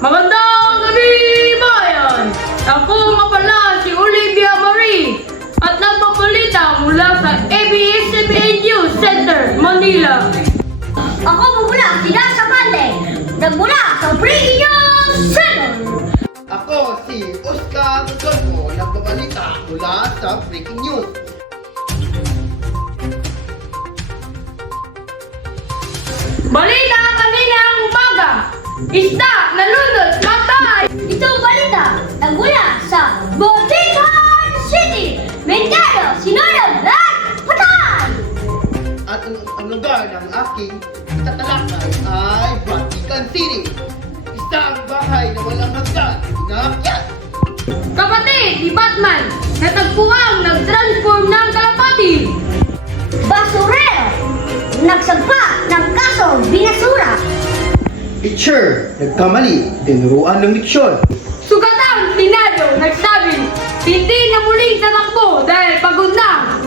Magandang gabi, bayan! Ako nga pala si Olivia Marie at nagpapalita mula sa ABS-CBN News Center, Manila. Ako mula si Nasa Pande, nagmula sa Breaking News Center. Ako si Oscar Rodolfo, nagbabalita mula sa Breaking News. Balita kaninang umaga! Isda nalunod matay! Ito ang balita, nagmula sa Botican City, Mercado, Sinulog at Patay. At ang lugar ng aking itatalakay ay Vatican City. Isang bahay na walang hagdan, inaakyat. Kapatid ni Batman, natagpuang nag-transform ng kalapati! Basurero, nagsagpa ng kaso binasura. Teacher, nagkamali, tinuruan ng leksyon. Sugatang Senado nagsabi, hindi na muling tatakbo dahil pagod na!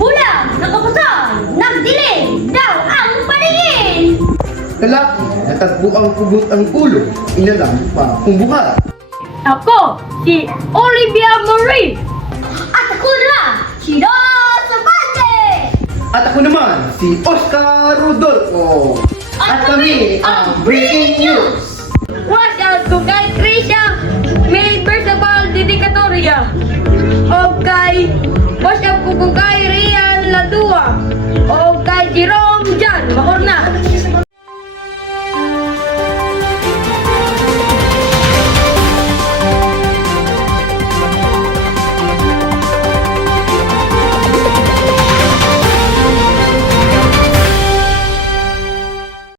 Bulang, nakaputol, nagdilim daw ang paningin. Lalaki, natagpo ang pugot ang ulo, inalam pa kung buhat. Ako, si Olivia Marie! At ako na, si Nasa Pande. At ako naman, si Oscar Rodolfo. At kami ang Breaking News. Watch out ko kay Trisha May Bersabal Dedicatoria. O kay watch out ko kay Rian Ladua. O kay Jerome Jan Mahorna.